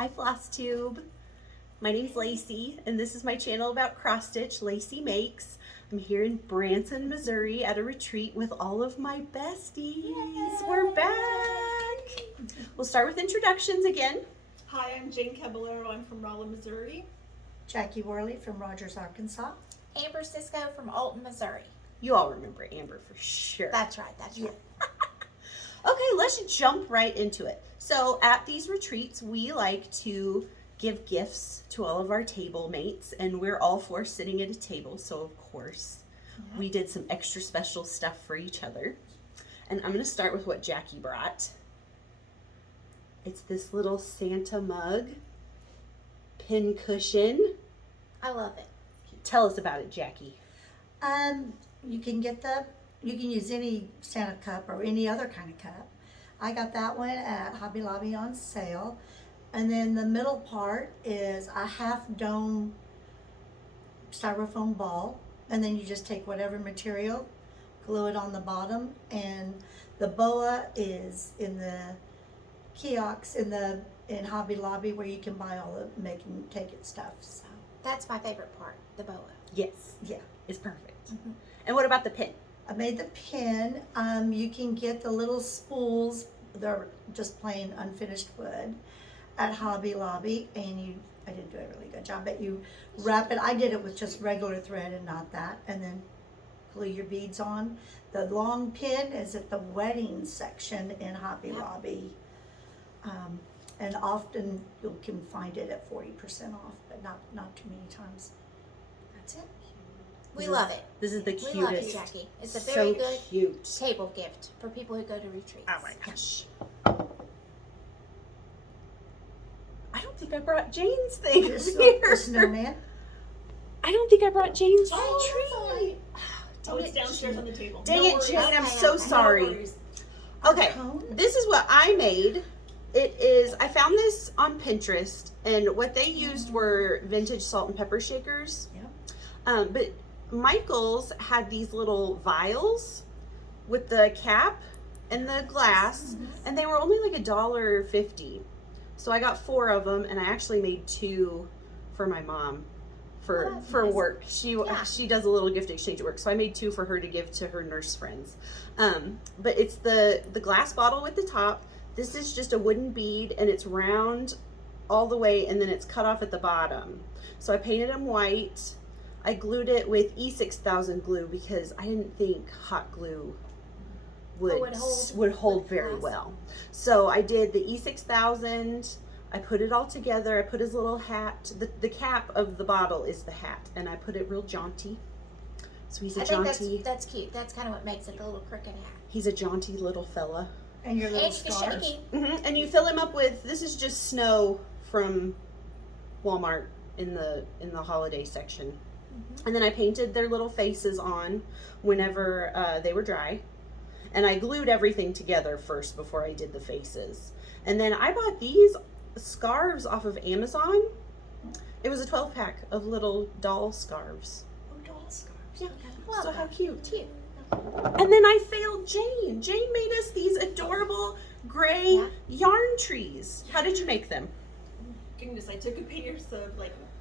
Hi Flosstube. My name's Lacey, and this is my channel about cross stitch Lacey Makes. I'm here in Branson, Missouri at a retreat with all of my besties. Yay. We're back. We'll start with introductions again. Hi, I'm Jane Caballero. I'm from Rolla, Missouri. Jackie Worley from Rogers, Arkansas. Amber Cisco from Alton, Missouri. You all remember Amber for sure. That's right, that's right. Okay, let's jump right into it. So at these retreats, we like to give gifts to all of our table mates, and we're all four sitting at a table, so of course we did some extra special stuff for each other. And I'm going to start with what Jackie brought. It's this little Santa mug, pin cushion. I love it. Tell us about it, Jackie. You can use any Santa cup or any other kind of cup. I got that one at Hobby Lobby on sale. And then the middle part is a half dome styrofoam ball. And then you just take whatever material, glue it on the bottom. And the boa is in the kiosks in Hobby Lobby where you can buy all the take it stuff. So That's my favorite part, the boa. Yes, yeah. it's perfect. And what about the pin? I made the pin. You can get the little spools. They're just plain unfinished wood at Hobby Lobby, and I didn't do a really good job, but you wrap it. I did it with just regular thread and not that, and then glue your beads on. The long pin is at the wedding section in Hobby Lobby, and often you can find it at 40% off, but not too many times. That's it. We love it. This is the cutest. We love it, Jackie. It's a So very good cute. table gift for people who go to retreats. Oh my gosh. I don't think I brought Jane's thing The snowman. I don't think I brought Jane's Oh, tree. Oh, it's downstairs on the table. Dang No it, worries. Jane, I'm Okay, so okay. sorry. No worries. Okay, Cone? this is what I made. I found this on Pinterest, and what they used were vintage salt and pepper shakers. Yeah. But Michael's had these little vials with the cap and the glass, and they were only like $1.50. So I got 4 of them, and I actually made 2 for my mom for nice. work. She does a little gift exchange at work, so I made 2 for her to give to her nurse friends. But it's the glass bottle with the top. This is just a wooden bead, and it's round all the way, and then it's cut off at the bottom. So I painted them white. I glued it with E6000 glue because I didn't think hot glue would hold very well. So I did the E6000. I put it all together. I put his little hat. The cap of the bottle is the hat, and I put it real jaunty. So he's a jaunty. That's cute. That's kind of what makes it the little crooked hat. He's a jaunty little fella. And your little And you can stars. shake it. And you fill him up with, this is just snow from Walmart in the holiday section. And then I painted their little faces on whenever they were dry. And I glued everything together first before I did the faces. And then I bought these scarves off of Amazon. It was a 12-pack of little doll scarves. Oh, doll scarves. Yeah. Well, So how cute. Cute. And then I failed Jane. Jane made us these adorable gray yarn trees. How did you make them? Goodness, I took a piece of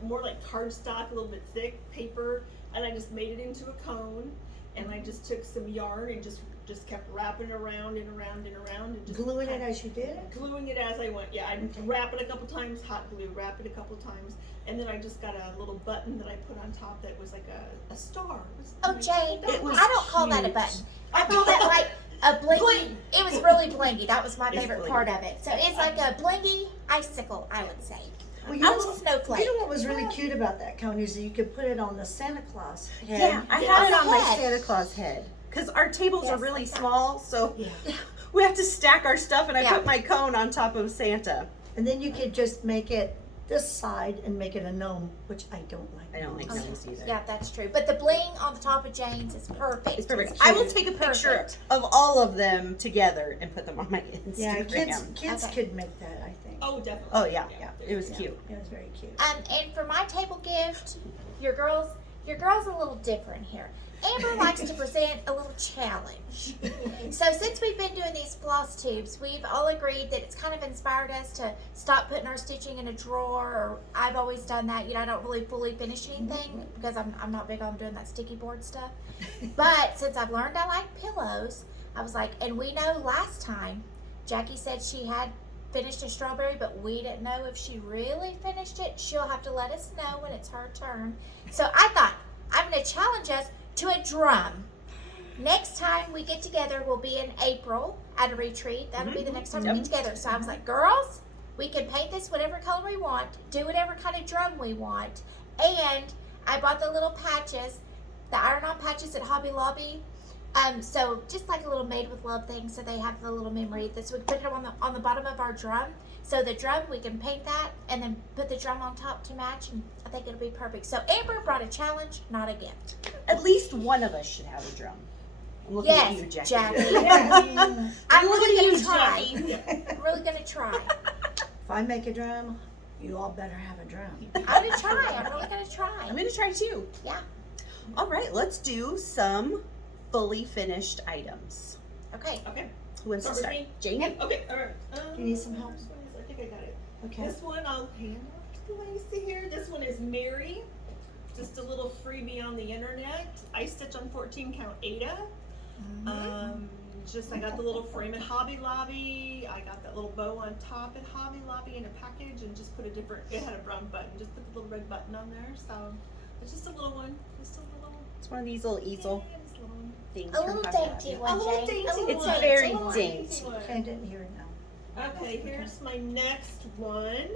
more like cardstock, a little bit thick paper, and I just made it into a cone. And I just took some yarn and just kept wrapping around and around and around and just Gluing it as you did it? gluing it as I went. Yeah, I'd wrap it a couple times, hot glue, wrap it a couple times, and then I just got a little button that I put on top that was like a star. Oh, Jane, It was I don't call that a cute. button. I call that like a blingy. It was really blingy. That was my It's favorite blingy. part of it. So it's like a blingy icicle, I would say. Well, A little snowflake. You know what was really cute about that cone is that you could put it on the Santa Claus head. Yeah, I had it on my head. Santa Claus head. Because our tables are Yes, really like that. small, so Yeah. we have to stack our stuff, and I Yeah. put my cone on top of Santa. And then you could just make it this side and make it a gnome, which I don't like. I don't like Okay. gnomes either. Yeah, that's true. But the bling on the top of Jane's is perfect. It's perfect. It's I will cute. take a picture Perfect. of all of them together and put them on my Instagram. Yeah, kids Okay. could make that, I think. Oh, definitely. Oh, yeah. It was Yeah, cute. It was very cute. And for my table gift, your girl's a little different here. Amber likes to present a little challenge. So since we've been doing these floss tubes, we've all agreed that it's kind of inspired us to stop putting our stitching in a drawer. Or I've always done that. You know, I don't really fully finish anything because I'm not big on doing that sticky board stuff. But since I've learned I like pillows, I was like, and we know last time Jackie said she had finished a strawberry, but we didn't know if she really finished it. She'll have to let us know when it's her turn. So I thought, I'm going to challenge us to a drum. Next time we get together will be in April at a retreat. That'll be the next time we get together. So I was like, girls, we can paint this whatever color we want, do whatever kind of drum we want. And I bought the little patches, the iron-on patches at Hobby Lobby. So just like a little made with love thing, so they have the little memory. So we put it on the bottom of our drum. So the drum, we can paint that and then put the drum on top to match, and I think it'll be perfect. So Amber brought a challenge, not a gift. At least one of us should have a drum. I'm looking at you, Yes, Jackie. Jackie. I'm really you, gonna try. Jackie. I'm really gonna try. If I make a drum, you all better have a drum. I'm gonna try. I'm really gonna I'm try. gonna try too. Yeah. All right, let's do some fully finished items. Okay. Okay. Who wants to Start start? with Jamie? Okay, all right. You need some help? This one is, I think I got it. Okay. This one I'll hand off to Lacey here. This one is Mary. Just a little freebie on the internet. I stitch on 14 count Ada. Just I got the little frame at Hobby Lobby. I got that little bow on top at Hobby Lobby in a package, and just put a different. It had a brown button. Just put the little red button on there. So it's just a little one. Just a little. It's one of these little easel Yeah, just a little one. things. A from little Hobby dainty Lobby. one, A little Jane. dainty A little It's one. very A little dainty. one. Okay, I didn't hear it now. Okay, here's my next one.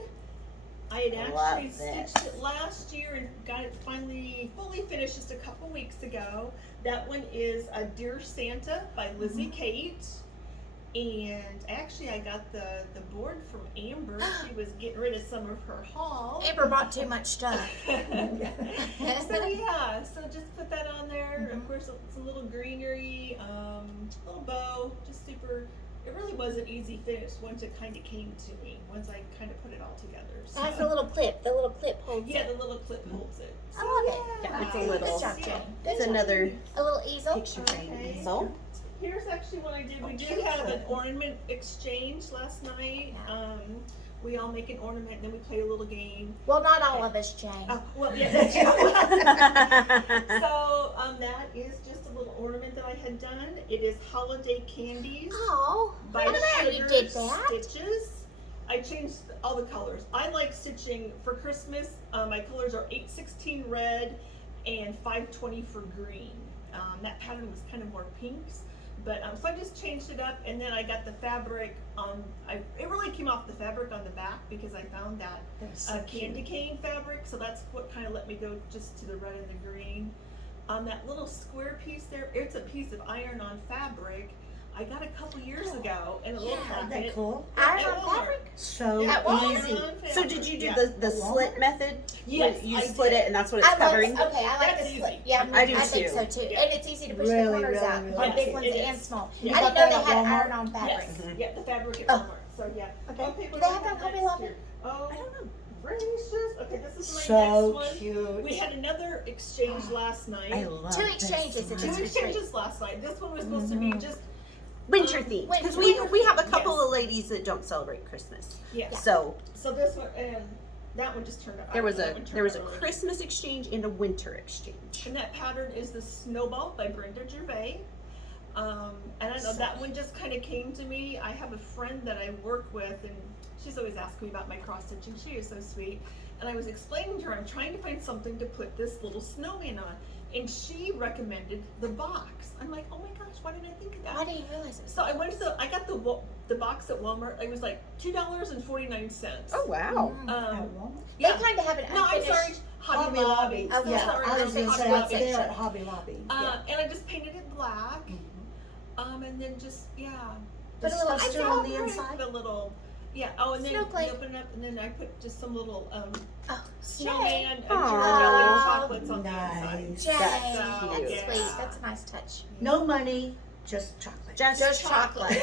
I had Love actually this. stitched it last year and got it finally fully finished just a couple weeks ago. That one is a Dear Santa by Lizzie Kate. And actually I got the board from Amber. She was getting rid of some of her haul. Amber bought too much stuff. So yeah, so just put that on there. Of course, it's a little greenery, little bow, just super. It really was an easy finish once it kind of came to me. Once I kind of put it all together. It has a little clip. The little clip holds Yeah, it. the little clip holds it. I love it. Yeah, it's a Good little- job, Jane. It's Good job. another A little easel. picture frame Okay. easel. Here's actually what I did. We did cute. have an ornament exchange last night. Yeah. We all make an ornament, and then we play a little game. Well, not all of us, Jane. Oh, well, yeah, that's true. So that is just a little ornament that I had done. It is Holiday Candies Oh, by I don't know you Sugar did that. Stitches. I changed all the colors. I like stitching for Christmas. My colors are 816 red and 520 for green. That pattern was kind of more pinks. But so I just changed it up, and then I got the fabric on. It really came off the fabric on the back because I found that That was so candy cute. cane fabric. So that's what kind of let me go just to the red and the green. That little square piece there, it's a piece of iron-on fabric. I got a couple years ago in a little Yeah, Isn't packet. that cool? Iron At on Walmart. fabric? So Yeah, easy. iron-on So fabric. did you do Yeah. the slit method? Yes, Where you I split did. it and that's what it's I covering? like, okay, I like That's the slit. easy. Yeah, I do think too. so too. Yeah. And it's easy to push Really, the corners really, out. really On big easy. ones It and is. small. Yeah. I didn't You know got they that had at Walmart? iron-on fabric. Yes, Mhm. yeah, the fabric at Oh. Walmart. So yeah. Okay. what Do do they I have that have Hobby next Lobby? here? Oh, I don't know. gracious. Okay, this is my So next one. cute. We had another exchange last night. I love Two this exchanges one. at Two this retreat. exchanges last night. This one was supposed to be just Winter themed. Because winter. we have a couple Yes. of ladies that don't celebrate Christmas. yeah. So So this one and that one just turned out. there was that a one turned there was a out really Christmas exchange and a winter exchange. good. And that pattern is the Snowball by Brenda Gervais. And I know that one just kind of came to me. I have a friend that I work with, and she's always asking me about my cross stitching. She is so sweet. And I was explaining to her, I'm trying to find something to put this little snowman on. And she recommended the box. I'm like, oh my gosh, why didn't I think of that? Why didn't you realize it? So I went to I got the box at Walmart. It was like $2.49. Oh wow. At Walmart? They Yeah. kind of have an No, I'm unfinished. sorry. Hobby Lobby. Okay. Yeah, Sorry, I was Hobby gonna say, Lobby. it's there at Hobby Lobby. And I just painted it black. And then just Put The a little stuff I still got on the rid of inside? the little. Yeah. Oh, and then Snowflake. you open it up, and then I put just some little Oh, snowman and Aw. jelly chocolates on the Nice. inside. Jay, That's that's cute. sweet. That's a nice touch. No money, just chocolate. Just chocolate.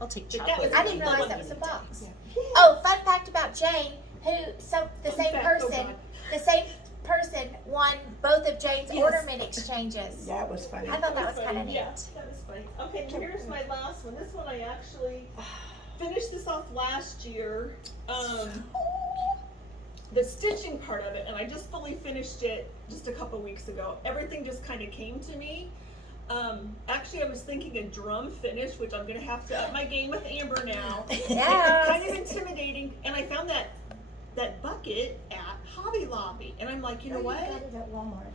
I'll take But that chocolate. was- I didn't realize that was a box. Yeah. Oh, fun fact about Jane, the Fun same fact, oh person, God. the same person won both of Jane's Yes. ornament exchanges. That was funny. I thought that was kind of neat. Yeah, that was funny. Okay, here's my last one. This one I actually finished this off last year. The stitching part of it, and I just fully finished it just a couple weeks ago. Everything just kind of came to me. Actually, I was thinking a drum finish, which I'm gonna have to up my game with Amber now. Yeah. Kind of intimidating, and I found that bucket at Hobby Lobby, and I'm like, you know what? You got it at Walmart.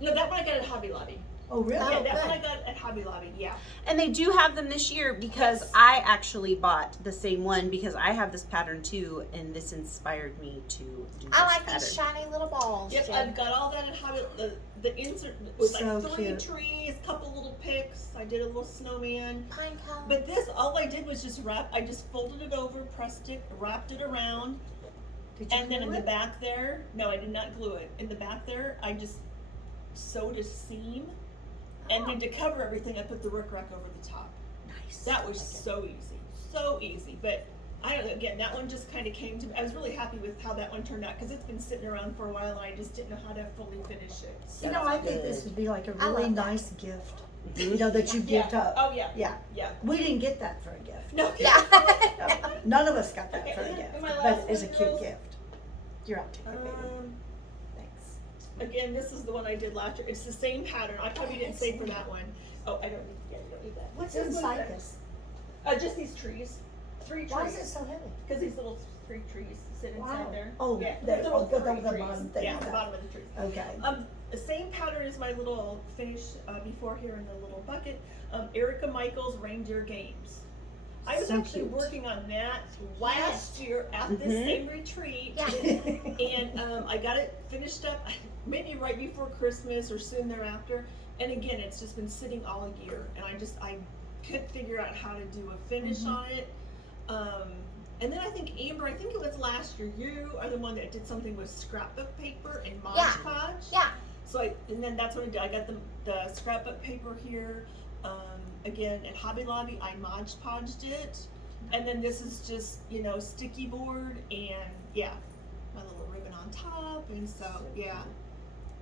No, that one I got at Hobby Lobby. Oh, really? Oh, Yeah, that good. one I got at Hobby Lobby. Yeah. And they do have them this year because Yes. I actually bought the same one because I have this pattern too, and this inspired me to do this I like pattern. these shiny little balls. Yep, Jen. I've got all that at Hobby. The insert was So like 3 cute. trees, couple little picks. I did a little snowman. Pine cone. But this, all I did was just I just folded it over, pressed it, wrapped it around, Did you and then in glue the it? back there, no, I did not glue it. In the back there, I just sewed a seam, and then to cover everything, I put the rickrack over the top. Nice. That was I like it. so easy. But I don't know, again, that one just kind of came to me. I was really happy with how that one turned out because it's been sitting around for a while, and I just didn't know how to fully finish it. So. You know, I think this would be like a I really love that. nice gift. You know, that you gift up. Oh yeah. Yeah. Yeah. We didn't get that for a gift. No. Yeah. No, none of us got that Okay, for a and gift. my But last it's a one, cute girls? gift. You're out to baby. Thanks. Again, this is the one I did last year. It's the same pattern. I probably didn't say for that one. Oh, I don't need. Yeah, you don't need that. What's This one's inside that- this? Just these trees. 3 trees. Why is it so heavy? Because these little 3 trees sit inside Wow. there. Oh, yeah. the- little oh, the 3 trees. bottom thing Yeah, of the that. bottom of the trees. Okay. The same pattern as my little finish before here in the little bucket. Erica Michaels Reindeer Games. I was So actually cute. working on that last year at this Mhm. same retreat. Yeah. And I got it finished up maybe right before Christmas or soon thereafter. And again, it's just been sitting all year, and I couldn't figure out how to do a finish on it. And then I think Amber, I think it was last year, you are the one that did something with scrapbook paper and Mod Yeah. Podge. Yeah. So and then that's what I did. I got the scrapbook paper here. Again at Hobby Lobby, I Mod Podged it, and then this is just sticky board and my little ribbon on top, and so yeah.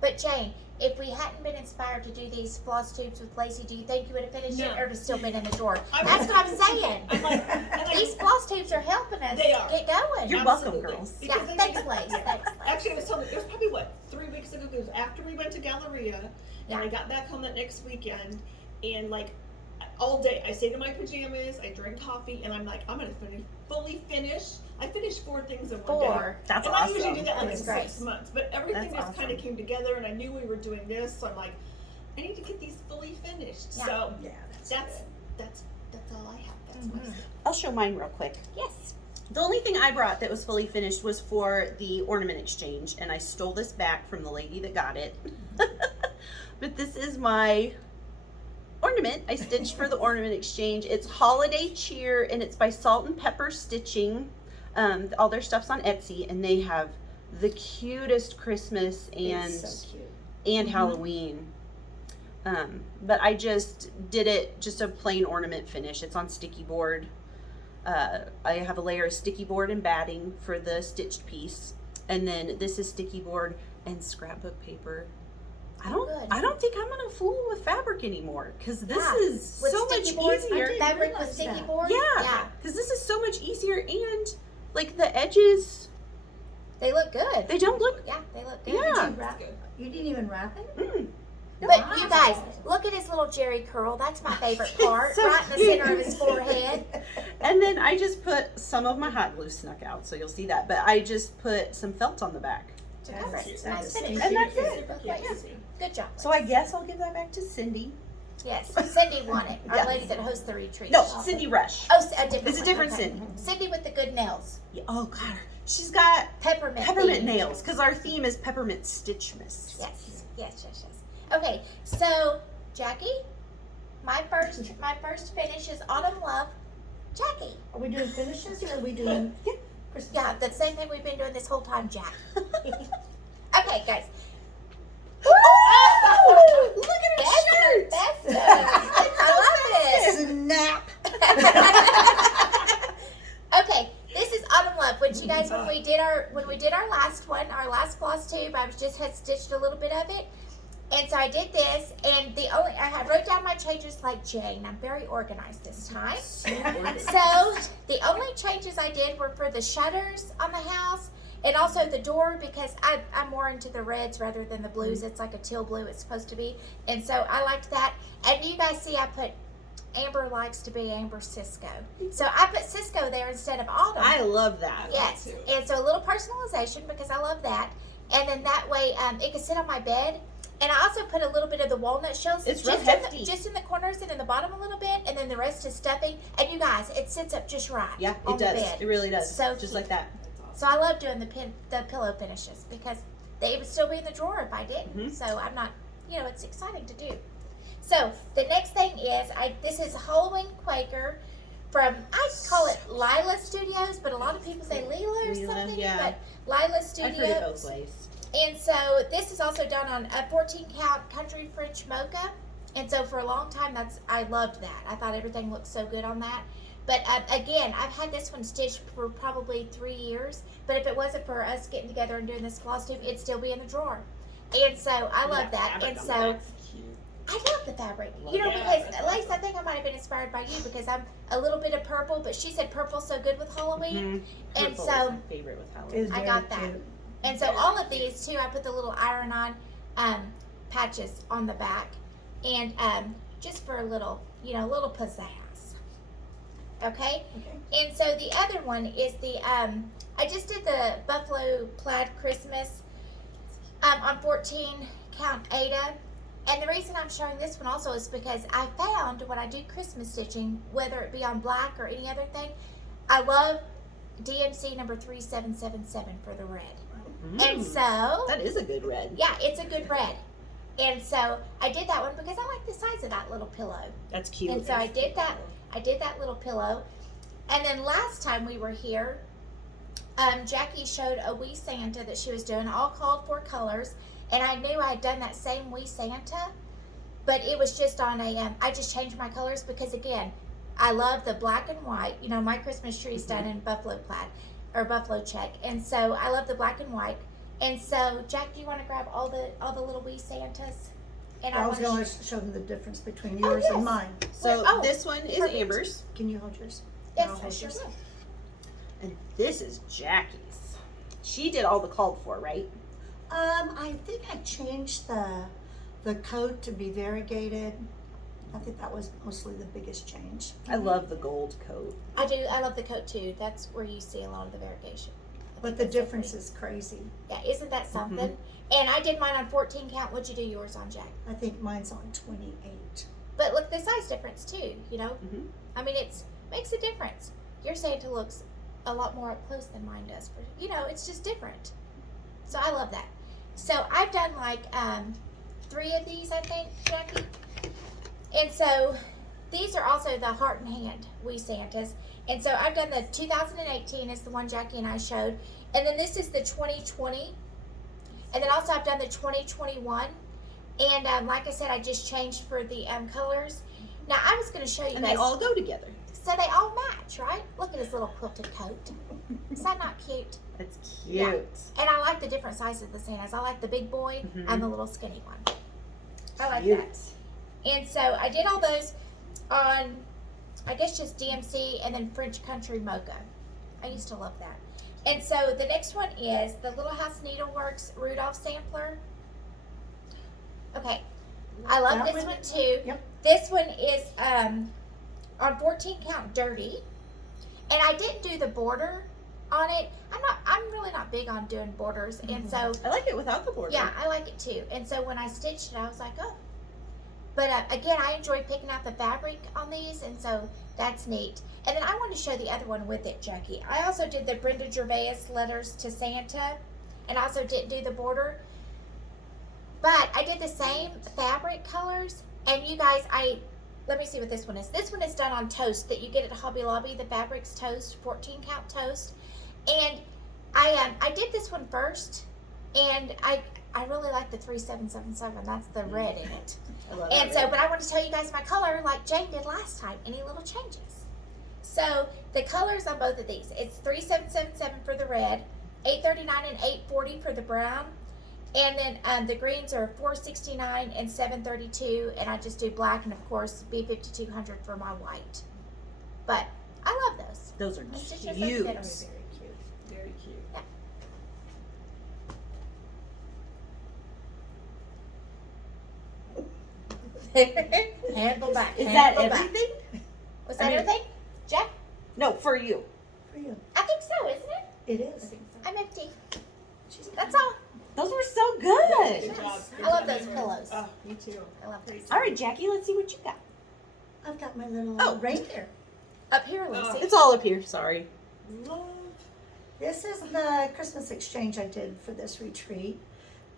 But Jane, if we hadn't been inspired to do these floss tubes with Lacey, do you think you would have finished No. it, or would have still been in the drawer? I That's would- what I'm saying. I'm like, and These floss tubes are helping us They are. get going. You're welcome, Absolutely. girls. Yeah, Because they thanks, just- Lace. yeah. Thanks, Lace. Actually, I was telling you, it was probably 3 weeks ago. It was after we went to Galleria, Yeah. and I got back home that next weekend, and like all day I stayed in my pajamas, I drank coffee, and I'm like, I'm gonna fully finish. I finished 4 things in one day. 4. That's And awesome. I usually do that like That's in great. 6 months, but everything That's just kind of awesome. came together, and I knew we were doing this, so I'm like, I need to get these fully finished. Yeah. So Yeah, that's good. that's all I have. That's my Mhm. stuff. I'll show mine real quick. Yes. The only thing I brought that was fully finished was for the ornament exchange, and I stole this back from the lady that got it. But this is my ornament I stitched for the ornament exchange. It's Holiday Cheer, and it's by Salt and Pepper Stitching. All their stuff's on Etsy, and they have the cutest Christmas and It's so cute. Halloween. But I just did it just a plain ornament finish. It's on sticky board. I have a layer of sticky board and batting for the stitched piece, and then this is sticky board and scrapbook paper. I Good. don't think I'm gonna fool with fabric anymore because this Yeah. is With so much sticky board, easier. fabric with realize sticky that. board. Yeah, Yeah. because this is so much easier, and like the edges, They look good. they don't look. Yeah, they look good. Yeah. Did you That's wrap? good. You didn't even wrap it? But you guys, look at his little Jerry curl. That's my favorite part, So right in the center of his forehead. And then I just put some of my hot glue snuck out, so you'll see that. But I just put some felt on the back. To cover it. That's Nice so finish. And that's cute. it. Super Look cute. like this. Good job. So I guess I'll give that back to Cindy. Yes, Cindy won it. Our Yes. lady that hosts the retreat. No, She- Cindy Rush. Oh, a different It's a one. different Okay. Cindy. Cindy with the good nails. Yeah, oh God, she's got Peppermint. peppermint theme. nails because our theme is peppermint stitchmas. Yes. Okay, so Jackie, my first finish is Autumn Love. Jackie. Are we doing finishes or are we doing Christmas? Yeah, the same thing we've been doing this whole time, Jack. Okay, guys. Oh, look at her shirt. Besters. I love it. Snap. Okay, this is Autumn Love, which which you guys, when we did our last one, our last floss tube, I had stitched a little bit of it. And so I did this, and I wrote down my changes like Jane. I'm very organized this time. So the only changes I did were for the shutters on the house, and also the door, because I'm more into the reds rather than the blues. It's like a teal blue it's supposed to be. And so I liked that. And you guys see I put Amber likes to be Amber Cisco. So I put Cisco there instead of Autumn. I love that. Yes. And so a little personalization, because I love that. And then that way it could sit on my bed. And I also put a little bit of the walnut shells. It's real hefty. Just in the corners and in the bottom a little bit, and then the rest is stuffing. And you guys, it sits up just right. Yeah, on it does. The bed. It really does. So just cute. like that. So I love doing the pillow finishes, because they would still be in the drawer if I didn't. Mm-hmm. So I'm not, it's exciting to do. So the next thing is, this is Halloween Quaker from, I call it Lila Studios, but a lot of people say Lila or something. Yeah. But Lila Studios. I've heard it both ways. And so this is also done on a 14 count country French mocha. And so for a long time, I loved that. I thought everything looked so good on that. But again, I've had this one stitched for probably 3 years. But if it wasn't for us getting together and doing this floss tube, it'd still be in the drawer. And so I love that. And so I love the fabric. Because Lace, I think I might have been inspired by you, because I'm a little bit of purple, but she said purple's so good with Halloween. Mm-hmm. And Purple so is my favorite with Halloween. I got that. And so all of these too, I put the little iron-on patches on the back, and just for a little, little pizzazz. Okay. And so the other one is I just did the buffalo plaid Christmas on 14 count Ada. And the reason I'm showing this one also is because I found when I do Christmas stitching, whether it be on black or any other thing, I love DMC number 3777 for the red. And so that is a good red. Yeah, it's a good red. And so I did that one because I like the size of that little pillow. That's cute. And so I did that little pillow. And then last time we were here, Jackie showed a wee Santa that she was doing, all called for colors. And I knew I had done that same wee Santa, but it was just on I just changed my colors because, again, I love the black and white. My Christmas tree is done in buffalo plaid or buffalo check. And so I love the black and white. And so, Jack, do you want to grab all the little wee Santas? And I was going to show them the difference between yours yes. and mine. So this one is perfect. Amber's. Can you hold yours? Yes, I'll I hold sure yours. will. And this is Jackie's. She did all the called for, right? I think I changed the coat to be variegated. I think that was mostly the biggest change. I love the gold coat. I do. I love the coat too. That's where you see a lot of the variegation. But the difference is crazy. Yeah, isn't that something? And I did mine on 14 count. What'd you do yours on, Jack? I think mine's on 28. But look, the size difference too. Mm-hmm. I mean, it makes a difference. Your Santa looks a lot more up close than mine does. It's just different. So I love that. So I've done like 3 of these, I think, Jackie. And so these are also the heart and hand wee Santas. And so I've done the 2018 is the one Jackie and I showed. And then this is the 2020. And then also I've done the 2021. And like I said, I just changed for the colors. Now I was going to show you And guys. they all go together. So they all match, right? Look at his little quilted coat. Is that not cute? That's cute. Yeah. And I like the different sizes of the Santas. I like the big boy and the little skinny one. I like that. And so I did all those on, I guess, just DMC and then French Country Mocha. I used to love that. And so the next one is the Little House Needleworks Rudolph Sampler. Okay. I love That this one? one too. Yep. This one is on 14 count dirty. And I didn't do the border on it. I'm really not big on doing borders. And so I like it without the border. yeah, I like it too. And so when I stitched it, I was like, oh. But again, I enjoy picking out the fabric on these, and so that's neat. And then I want to show the other one with it, Jackie. I also did the Brenda Gervais letters to Santa, and I also didn't do the border. But I did the same fabric colors, and you guys, let me see what this one is. This one is done on toast that you get at Hobby Lobby. The fabric's toast, 14 count toast. And I did this one first, and I really like the 3777. That's the red in it. I love And that so, red. but I want to tell you guys my color like Jane did last time. Any little changes? So the colors on both of these, it's $3,777 for the red, $839 and $840 for the brown, and then the greens are $469 and $732, and I just do black and of course B5200 for my white. But I love those. Those are It's just cute. so Very good. cute. Very cute. Handle back. Is that handle back. everything? Was that I mean- everything, Jack? No, for you. For you. I think so, isn't it? It is. I'm empty. That's all. Those were so good. Good job. Good I love job, those everyone. pillows. Oh, me too. I love those. All right, Jackie, let's see what you got. I've got my little Oh. reindeer. Up here, Lucy. It's all up here. Sorry. Love. This is the Christmas exchange I did for this retreat.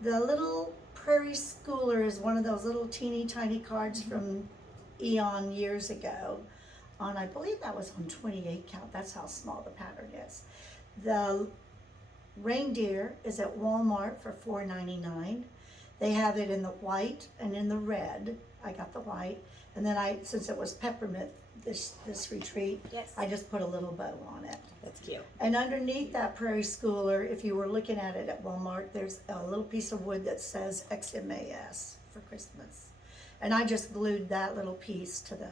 The little Prairie Schooler is one of those little teeny tiny cards from eon years ago. I believe that was on 28 count. That's how small the pattern is. The reindeer is at Walmart for $4.99. They have it in the white and in the red. I got the white. And then since it was peppermint this retreat, Yes. I just put a little bow on it. That's cute. And underneath that Prairie Schooler, if you were looking at it at Walmart, there's a little piece of wood that says XMAS for Christmas. And I just glued that little piece to the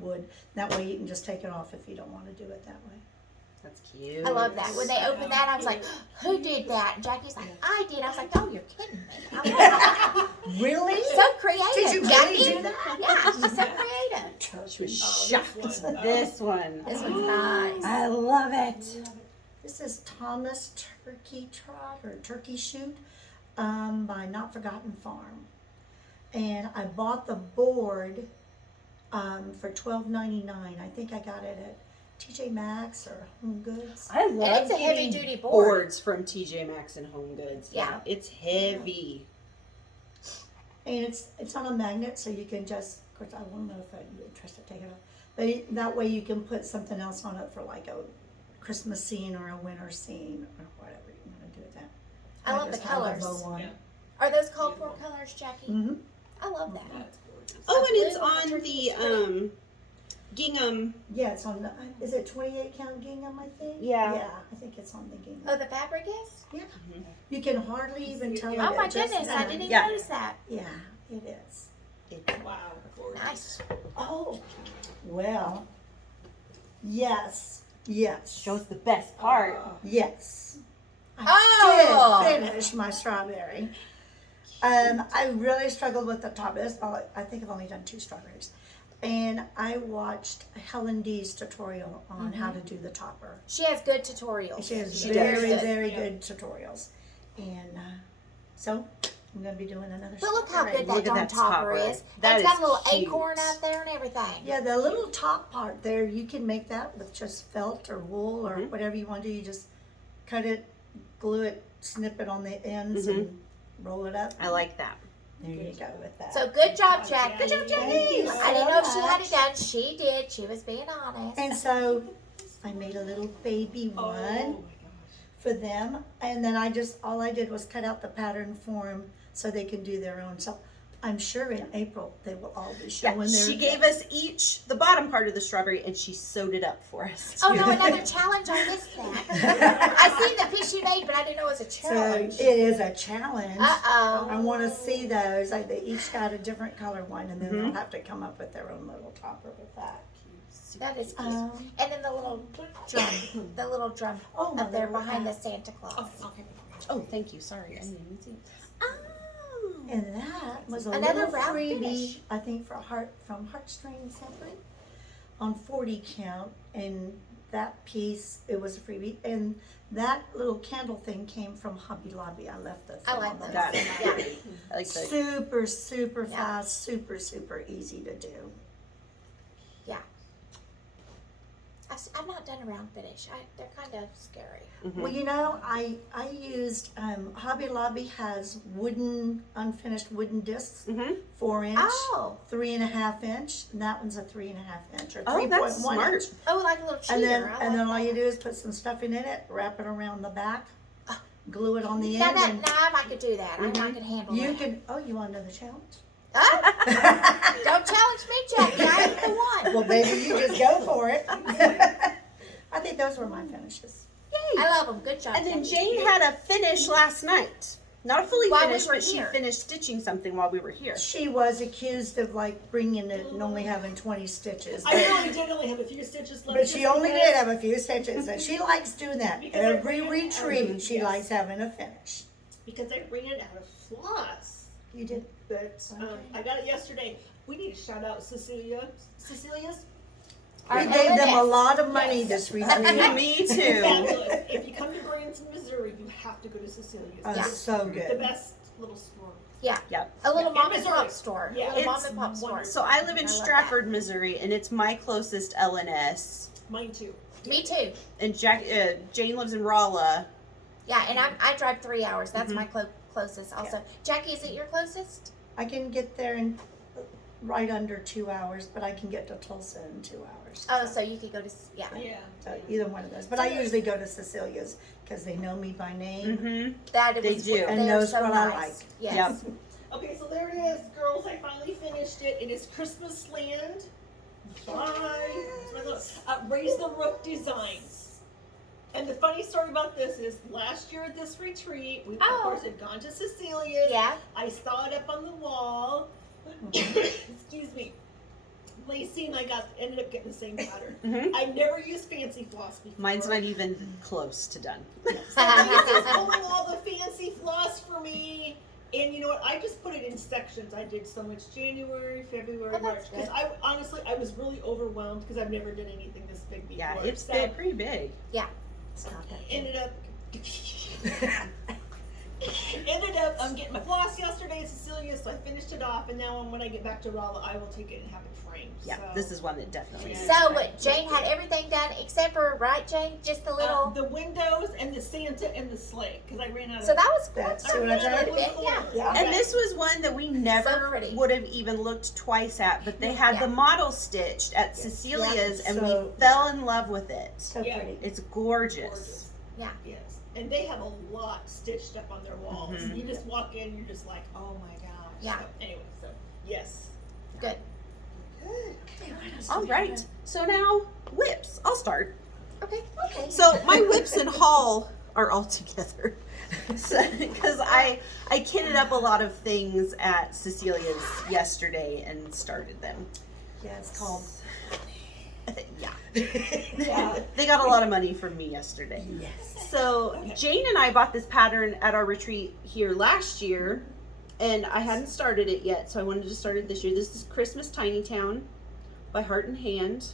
wood. That way you can just take it off if you don't want to do it that way. That's cute. I love that. When they opened that, I was like, who did that? And Jackie's like, I did. I was like, oh, you're kidding me. I was Really? like, so creative. Did you Jackie. really do that? Yeah, she's so creative. She was Oh, shocked. this one. This one. This one's nice. I love it. This is Thomas Turkey Trot or Turkey Shoot by Not Forgotten Farm. And I bought the board for $12.99. I think I got it at TJ Maxx or Home Goods. I love it's a heavy getting duty board. boards from TJ Maxx and Home Goods. Yeah. It's heavy. And it's on a magnet, so you can just, of course, I don't know if I'd be interested to take it off. But that way you can put something else on it for like a Christmas scene or a winter scene or whatever you want to do with that. I love the colors. Yeah. Are those called for colors, Jackie? Mm-hmm. I love that. That's gorgeous. Oh, and blue it's on on turkey is the gingham. Yeah, it's on the, is it 28 count gingham, I think? Yeah. Yeah, I think it's on the gingham. Oh, the fabric is? Yeah. You can hardly even tell Oh it my just goodness, I that. didn't even Yeah. notice that. Yeah, it is. Wow, gorgeous. Nice. Oh, well, yes, yes, Shows the best part. yes. Oh! I did finish my strawberry. I really struggled with the top. I think I've only done 2 strawberries. And I watched Helen D's tutorial on how to do the topper. She has good tutorials. She has She very, does. very Yeah. good tutorials. And so I'm going to be doing another But look how strawberry. good that Look at darn that topper topper. is. That It's got is a little cute. acorn out there and everything. Yeah, the little top part there, you can make that with just felt or wool or whatever you want to do. You just cut it, glue it, snip it on the ends and roll it up. I like that. There you go with that. So good job, Jack. Good job, Thank Jackie. you I didn't so know if she had much. it done. She did. She was being honest. And so I made a little baby Oh one my gosh. for them. And then all I did was cut out the pattern for them so they can do their own. So I'm sure in April they will all be showing their. She gave us each the bottom part of the strawberry and she sewed it up for us. Oh no, another challenge. I missed that. I seen the piece you made, but I didn't know it was a So challenge. it is a challenge. Uh-oh. I want to see those. They each got a different color one, and then they'll have to come up with their own little topper with that. That is cute. Um, And then the little drum Oh, my up there little, behind the Santa Claus. Oh, okay. Oh, thank you. Sorry. I didn't even see. Oh. And that was a Another little round freebie, finish. I think, from Heartstrings Separate on 40 count. And that piece, it was a freebie. And that little candle thing came from Hobby Lobby. I left the I thing like on the those. Got it. Yeah. I like that. Super, super Yeah. fast, super easy to do. Yeah. I've not done a round finish. They're kind of scary. Well, you know, I used Hobby Lobby has unfinished wooden discs, 4-inch, Oh. 3.5-inch, and that one's a 3.5-inch or Oh, 3.1 that's smart. inch. Oh, like a little cheater. And then I and then like all you that. do is put some stuffing in it, wrap it around the back, glue it on the Now end, that and I could do that. I could handle you that. can. Oh, you want another challenge? Don't challenge me, Jackie. I ain't the one. Well, baby, you just go for it. I think those were my finishes. Yay! I love them. Good job. And then Jackie. Jane had a finish last night. Not a fully While we finished, were but she here. finished stitching something while we were here. She was accused of like bringing it and only having 20 stitches. I really did only have a few stitches left. But she just only because- did have a few stitches, and she likes doing that. Because I Every ran out retreat, of- she yes. likes having a finish. Because I ran out of floss. You did. But I got it yesterday. We need to shout out Cecilia's. Our We gave them a L&S. lot of money Yes. this retreat. Me too. Fabulous. If you come to Branson, Missouri, you have to go to Cecilia's. Oh, Yeah. so The good. best little store. Yeah. Yep. A little Yeah, mom and Missouri. pop store. Yeah. A little mom It's and pop store. wonderful. So I live in I love Stratford, Missouri, and it's my closest LNS. Mine too. Me too. And Jane lives in Rolla. Yeah, and I drive 3 hours. That's Mhm. my closest also. Jackie, is it your closest? I can get there in right under 2 hours, but I can get to Tulsa in 2 hours. Oh, so you could go to, yeah. Yeah. So either one of those. But I usually go to Cecilia's because they know me by name. Mm-hmm. That it They was, do. And they are knows so what I nice. like. Yes. Yep. Okay, so there it is, girls. I finally finished it. It is Christmas Land by Raise the Roof Designs. And the funny story about this is last year at this retreat, we of Oh. course had gone to Cecilia's. Yeah. I saw it up on the wall. Excuse me. Lacey and I ended up getting the same pattern. Mhm. I've never used fancy floss before. Mine's not even close to done. So Lacey's pulling all the fancy floss for me. And you know what? I just put it in sections. I did so much January, February, Oh, March. that's Because I honestly, I was really overwhelmed because I've never done anything this big before. Yeah, it's so pretty big. It's not that big. ended up getting my floss yesterday at Cecilia's, so I finished it off. And now when I get back to Rolla, I will take it and have it framed. Yeah, so. this is one that definitely Yeah. needs So framed. what? Jane had everything done except for, right, Jane? Just the little. The windows and the Santa and the sleigh because I ran out of. So that was That's good. See what I did? Yeah. Yeah. And this was one that we So never pretty. would have even looked twice at, but they had Yeah. the model stitched at Cecilia's, and So- we fell in love with it. So Yeah. pretty. It's gorgeous. Gorgeous. Yeah. Yes. And they have a lot stitched up on their walls. Mhm. You just walk in, you're just like, oh my gosh. Yeah. So, anyway, so yes. Good. All right. So now whips. I'll start. Okay. Okay. So my whips and haul are all together. Because I kitted up a lot of things at Cecilia's yesterday and started them. Yeah, it's called. Yeah. Yeah. They got a lot of money from me yesterday. Yes. So Jane and I bought this pattern at our retreat here last year, and I hadn't started it yet, so I wanted to start it this year. This is Christmas Tiny Town by Heart and Hand.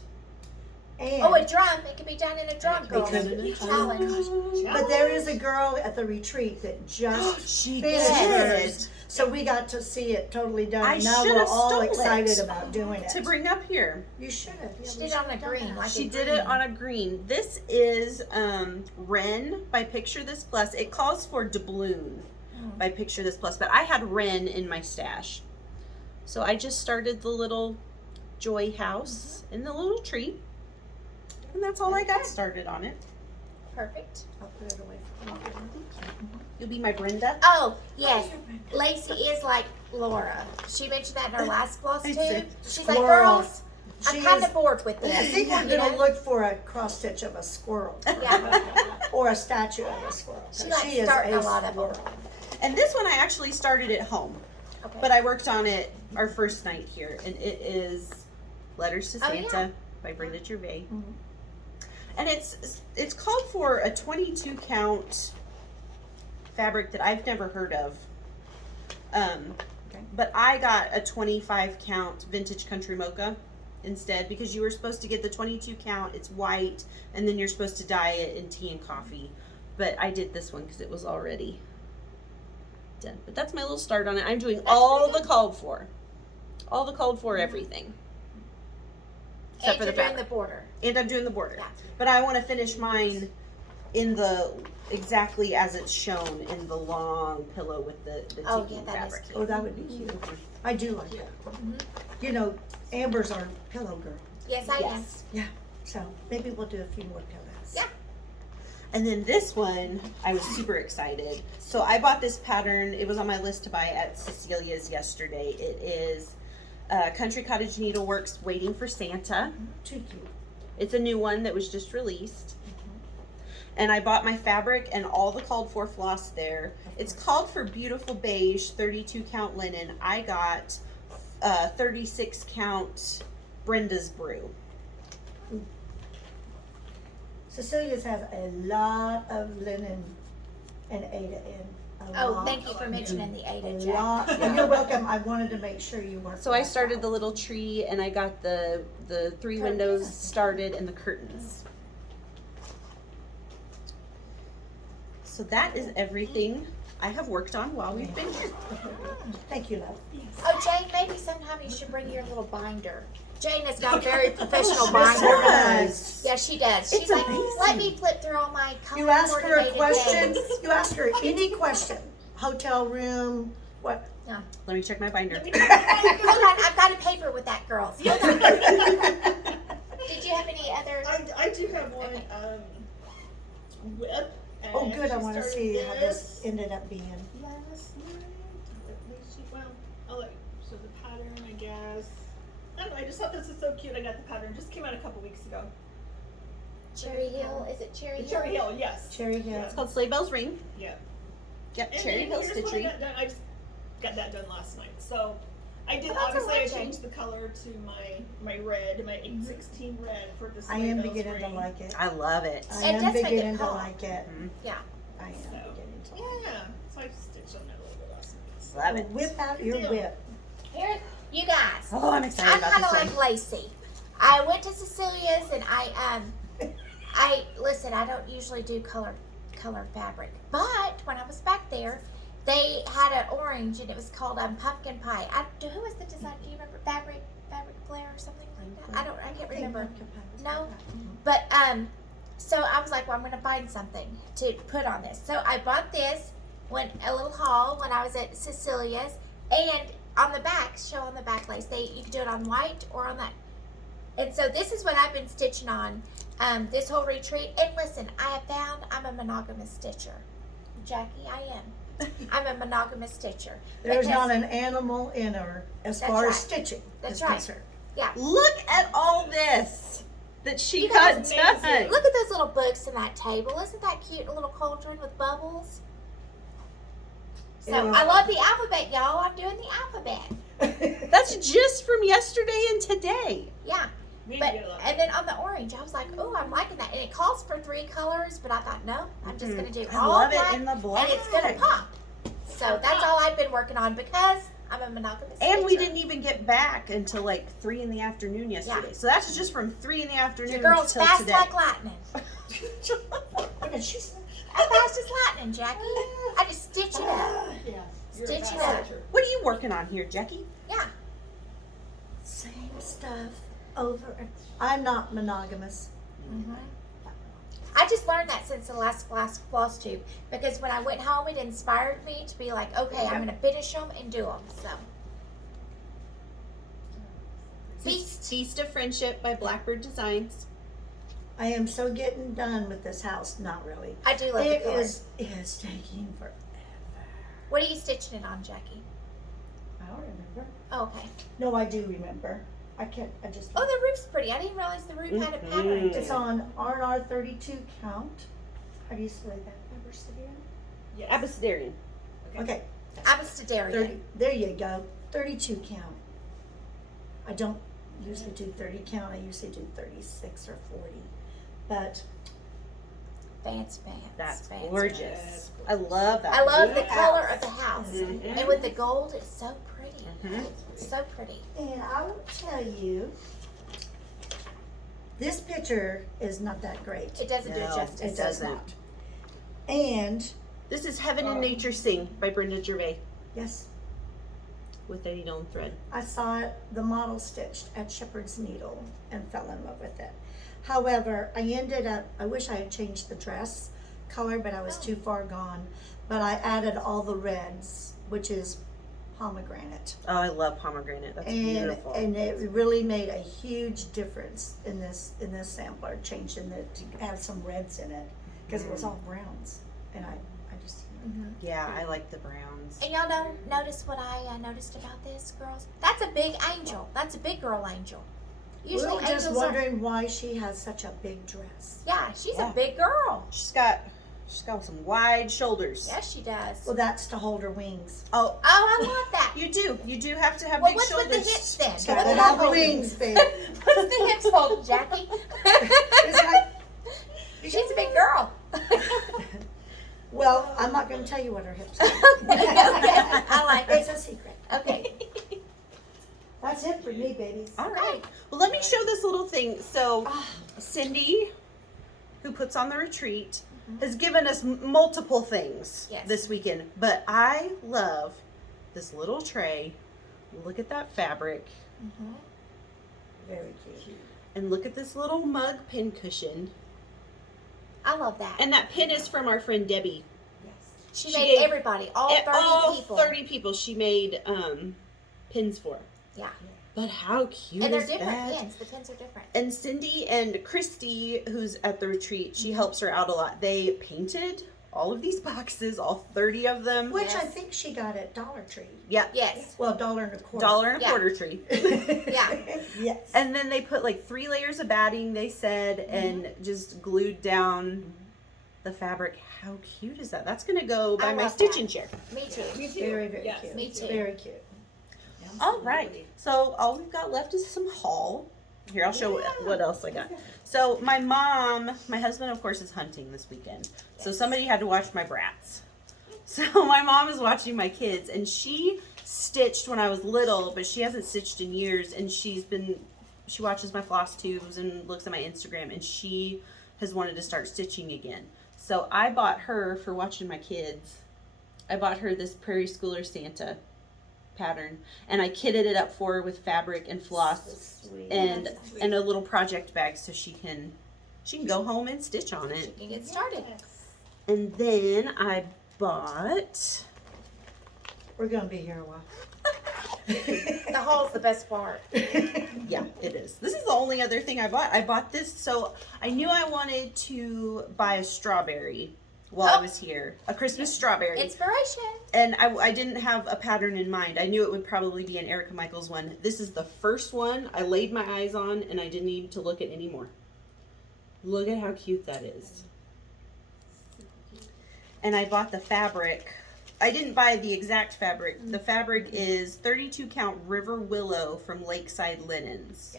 And, Oh, a drum. It could be done in a drum, girl. could. Challenge. but there is a girl at the retreat that just She finished did. hers. So we got to see it totally done. I and now should we're have all stole excited it about doing it. to bring up here. You should have. Yeah, She we did it should on a have done green, that. like She a did green. it on a green. This is Wren by Picture This Plus. It calls for doubloon by Picture This Plus, but I had Wren in my stash. So I just started the little joy house and the little tree. And that's all I got started on it. Perfect. I'll put it away from you. You'll be my Brenda. Oh, yes. Lacey is like Laura. She mentioned that in her last floss I tube. did. She's like, Laura. girls, I'm She kind is- of bored with this. I think I'm you gonna know? look for a cross stitch of a squirrel. Yeah. Or a statue of a squirrel. She likes is starting a lot of squirrel. them. And this one I actually started at home, Okay. but I worked on it our first night here, and it is Letters to Oh, Santa yeah. by Brenda Gervais. Mhm. And it's called for a 22 count fabric that I've never heard of. But I got a 25 count vintage country mocha instead, because you were supposed to get the 22 count. It's white, and then you're supposed to dye it in tea and coffee. But I did this one because it was already done. But that's my little start on it. I'm doing all the called for. All the called for everything. Except and for you're the doing fabric. the border. And I'm doing the border. Yeah. But I want to finish mine in the exactly as it's shown in the long pillow with the Oh, tiki yeah, that is fabric. cute. Oh, that would be cute. I do like that. You know, Amber's our pillow girl. Yes, I am. Yes. So maybe we'll do a few more pillows. Yeah. And then this one, I was super excited. So I bought this pattern. It was on my list to buy at Cecilia's yesterday. It is Country Cottage Needleworks Waiting for Santa. Too cute. It's a new one that was just released. And I bought my fabric and all the called for floss there. It's called for beautiful beige 32 count linen. I got 36 count Brenda's Brew. Cecilia's has a lot of linen and Ada in. Thank you for mentioning the A Ada, Jack. lot. You're welcome. I wanted to make sure you weren't. So I left started out. the little tree and I got the 3 windows started and the curtains. So that is everything I have worked on while we've been here. Thank you, love. Oh, Jane, maybe sometime you should bring your little binder. Jane has got a very professional She binder. does. Yeah, she does. She's It's like, amazing. let me flip through all my color You ask her a coordinated question. days. You ask her any question. Hotel room. What? Let me check my binder. Hold on, I've got a paper with that, girls. Hold on. Did you have any other? I do have one whip. And Oh, good. I she want to started see how this ended up being. last night. Well, I'll let you. So the pattern, I guess. I don't know. I just thought this is so cute. I got the pattern. Just came out a couple weeks ago. Cherry Hill? Is it Cherry The Hill? Cherry Hill, yes. Cherry Hill. It's called Sleigh Bells Ring. Yeah. Yep, And Cherry then Hill here's what I Stitchery. got done. I just got that done last night. So I did. Oh, that's Obviously, I amazing. changed the color to my red, my 816 red for the. I am Sleigh Bells beginning to ring. like it. I love it. I It am does make it beginning to pop. like it. Yeah. I am So, beginning to like Yeah. So I stitched on that a little bit last night. So. Love it. it. Whip out your Deal. whip. Here, you guys. Oh, I'm excited I'm about kind of this like one. Lacey. I went to Cecilia's and I listen. I don't usually do colored fabric, but when I was back there, they had an orange and it was called pumpkin pie. Who was the design? Do you remember fabric flare or something like that? I can't remember. No, but so I was like, well, I'm gonna find something to put on this. So I bought this. Went a little haul when I was at Cecilia's, and on the back, show on the back lace. You can do it on white or on that. And so this is what I've been stitching on this whole retreat. And listen, I have found I'm a monogamous stitcher. Jackie, I am. I'm a monogamous stitcher. There's Because- not an animal in her as That's far as right. stitching That's is right. concerned. Look at all this that she You got guys done. Look at those little books in that table. Isn't that cute? A little cauldron with bubbles. So Yeah. I love the alphabet, y'all. I'm doing the alphabet. That's just from yesterday and today. Yeah. We But did a lot. and then on the orange, I was like, oh, I'm liking that. And it calls for 3 colors, but I thought, no, I'm just gonna do I all love black, it in the black. and it's gonna pop. So that's all I've been working on because I'm a monogamous. And we stitcher. didn't even get back until like 3 in the afternoon yesterday. So that's just from 3 in the afternoon Your girl's till fast today. like lightning. And she's I'm fast as lightning, Jackie. I just stitch it up. yeah. You're a Stitch fast it up. stitcher. What are you working on here, Jackie? Yeah. Same stuff over. I'm not monogamous. I just learned that since the last Flosstube because when I went home, it inspired me to be like, okay, I'm gonna finish them and do them. So. Feast of Friendship by Blackbird Designs. I am so getting done with this house. Not really. I do love It the color. is taking forever. What are you stitching it on, Jackie? I don't remember. Oh, okay. No, I do remember. I can't. I just. Oh, the roof's pretty. I didn't realize the roof had a pattern. Mhm. It's on R&R 32 count. How do you say that? Abecedarian? Yes. Abecedarian. Okay. Abecedarian. 30. There you go. 32 count. I don't usually do 30 count. I usually do 36 or 40. But Fancy. That's fancy. gorgeous. That's I love that. I love the blue color house. of the house. Mhm. And with the gold, it's so pretty. Mhm. It's so pretty. and I will tell you, this picture is not that great. It doesn't do No, it justice. It does doesn't. not. And This is Heaven and Nature Sing by Brenda Gervais yes, with Eddie Dolan thread. I saw the model stitched at Shepherd's Needle and fell in love with it. However, I wish I had changed the dress color, but I was too far gone. But I added all the reds, which is pomegranate. Oh, I love pomegranate. That's beautiful. And it really made a huge difference in this sampler, changing it to have some reds in it. because it was all browns, and I just. Yeah, I like the browns. And y'all don't notice what I noticed about this, girls? That's a big angel. That's a big girl angel. We Usually were just angels wondering why she has such a big dress. Yeah, she's Yeah. a big girl. She's got some wide shoulders. Yes, she does. Well, that's to hold her wings. Oh, Oh, I love that. you do have to have Well, big what's shoulders. with the hips then? Got What's it that on the holding? wings, babe. What's the hips holding, Jackie? It's like, She's a big girl. well, I'm not going to tell you what her hips are. Okay, I like It's it. a secret. Okay. That's it for me, babies. All right. Well, let me show this little thing. So, Cindy, who puts on the retreat, has given us multiple things Yes. this weekend. But I love this little tray. Look at that fabric. Very cute. And look at this little mug pin cushion. I love that. And that pin is from our friend Debbie. She she made gave- everybody, all 30 All people. 30 people she made pins for. Yeah. But how cute And they're is different that? pins. The pins are different. And Cindy and Christy, who's at the retreat, she helps her out a lot. They painted all of these boxes, all 30 of them. Which I Yes. think she got at Dollar Tree. Yeah. Yes. Well, $1.25. $1.25 tree. Yeah. Yes. And then they put like 3 layers of batting, they said, and just glued down the fabric. How cute is that? That's going to go by I my love stitching that. chair. Me too. Me too. Very, very Yes. cute. Me too. Very cute. All right. So all we've got left is some haul. Here, I'll show what else I got. So my husband, of course, is hunting this weekend. So somebody had to watch my brats. So my mom is watching my kids, and she stitched when I was little, but she hasn't stitched in years. And she watches my Flosstubes and looks at my Instagram, and she has wanted to start stitching again. So I bought her, for watching my kids, I bought her this Prairie Schooler Santa pattern, and I kitted it up for her with fabric and floss Sweet. and a little project bag, so she can go home and stitch on it. You can get started. And then I bought We're going to be here a while. The haul's the best part. yeah, it is. This is the only other thing I bought. I bought this, so I knew I wanted to buy a strawberry while I was here, a Christmas strawberry. Inspiration. And I didn't have a pattern in mind. I knew it would probably be an Erica Michaels one. This is the first one I laid my eyes on, and I didn't need to look at any more. Look at how cute that is. And I bought the fabric. I didn't buy the exact fabric. The fabric is 32 count River Willow from Lakeside Linens.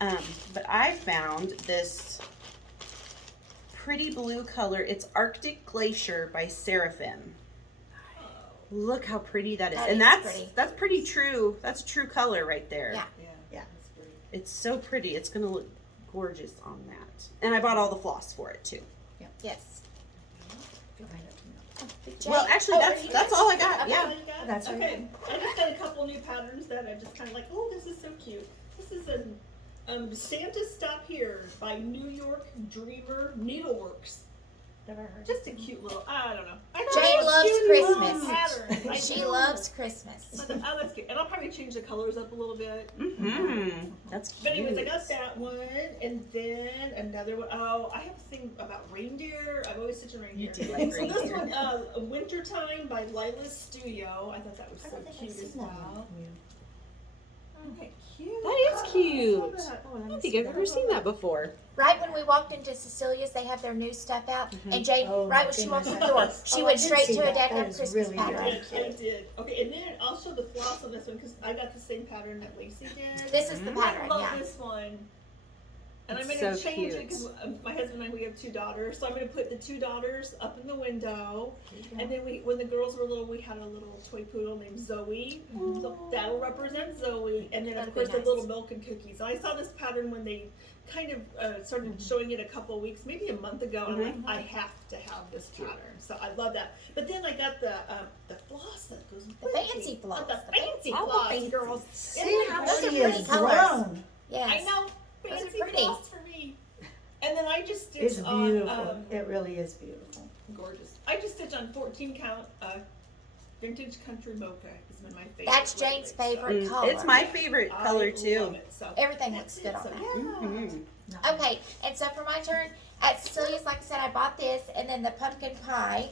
Yeah. But I found this pretty blue color. It's Arctic Glacier by Seraphim. Look how pretty that is. That And is that's pretty. that's pretty true. That's a true color right there. Yeah. Yeah. It's so pretty. It's gonna look gorgeous on that. And I bought all the floss for it too. Yes. Well, actually, that's all I got. Okay. Yeah. That's okay. I just got a couple new patterns that I just kind of like. Oh, this is so cute. This is a Santa Stop Here by New York Dreamer Needleworks. Never heard. Just a cute little. I don't know. I thought Jane it was loves cute little Christmas. pattern. I She know. loves Christmas. I thought, oh, that's cute. And I'll probably change the colors up a little bit. Mm-hmm. That's cute. But anyways, I got that one, and then another one. Oh, I have a thing about reindeer. I've always stitched reindeer. You do like So this reindeer. one, Wintertime by Lila's Studio. I thought that was I so don't think cute I've as seen that well. one. Okay, cute. That is cute. I love that. I don't think I've ever seen that before. Right when we walked into Cecilia's, they have their new stuff out. And Jane, Oh, right my when she walked in the goodness. door, she Oh, I went did straight see to a that. deck That of is Christmas really pattern. Yeah, I did. Okay, and then I'll show the floss on this one because I got the same pattern that Lacey did. This is the I pattern, love yeah. this one. And I'm It's going to so change it cute. because my husband and I, we have 2 daughters. So I'm going to put the 2 daughters up in the window. And then when the girls were little, we had a little toy poodle named Zoe. So that'll represent Zoe. And then, That'd of be course, the nice. little milk and cookies. I saw this pattern when they kind of started showing it a couple weeks, maybe a month ago. And I'm like, I have to have this pattern. So I love that. But then I got the floss that goes with The fancy it. floss. The fancy All the floss, fancy. girls. See And how Those are she pretty is colors. grown. Yes. I know. Those are Fancy pretty. floss for me. And then I just It's stitched on beautiful. It really is beautiful. gorgeous. I just stitched on 14 count vintage country mocha is one of my favorite. That's Jane's lately, favorite Mm, color. It's my favorite I color love too. it. So Everything that's looks good it. on So, that. yeah. Mhm. Okay, and so for my turn, at Cecilia's, like I said, I bought bought this and then the pumpkin pie.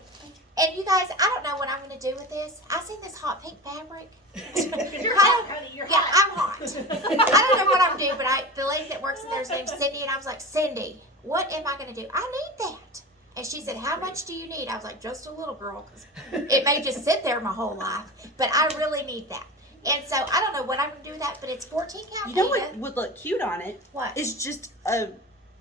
And you guys, I don't know what I'm going to do with this. I seen this hot pink fabric. You're hot, honey. You're Yeah, hot. I'm hot. I don't know what I'm doing, but the lady that works in there is named Cindy, and I was like, Cindy, what am I going to do? I need that. And she said, how much do you need? I was like, just a little, girl, 'cause it may just sit there my whole life, but I really need that. And so I don't know what I'm going to do with that, but it's 14 count. You know Peta. what would look cute on it? What? Is just a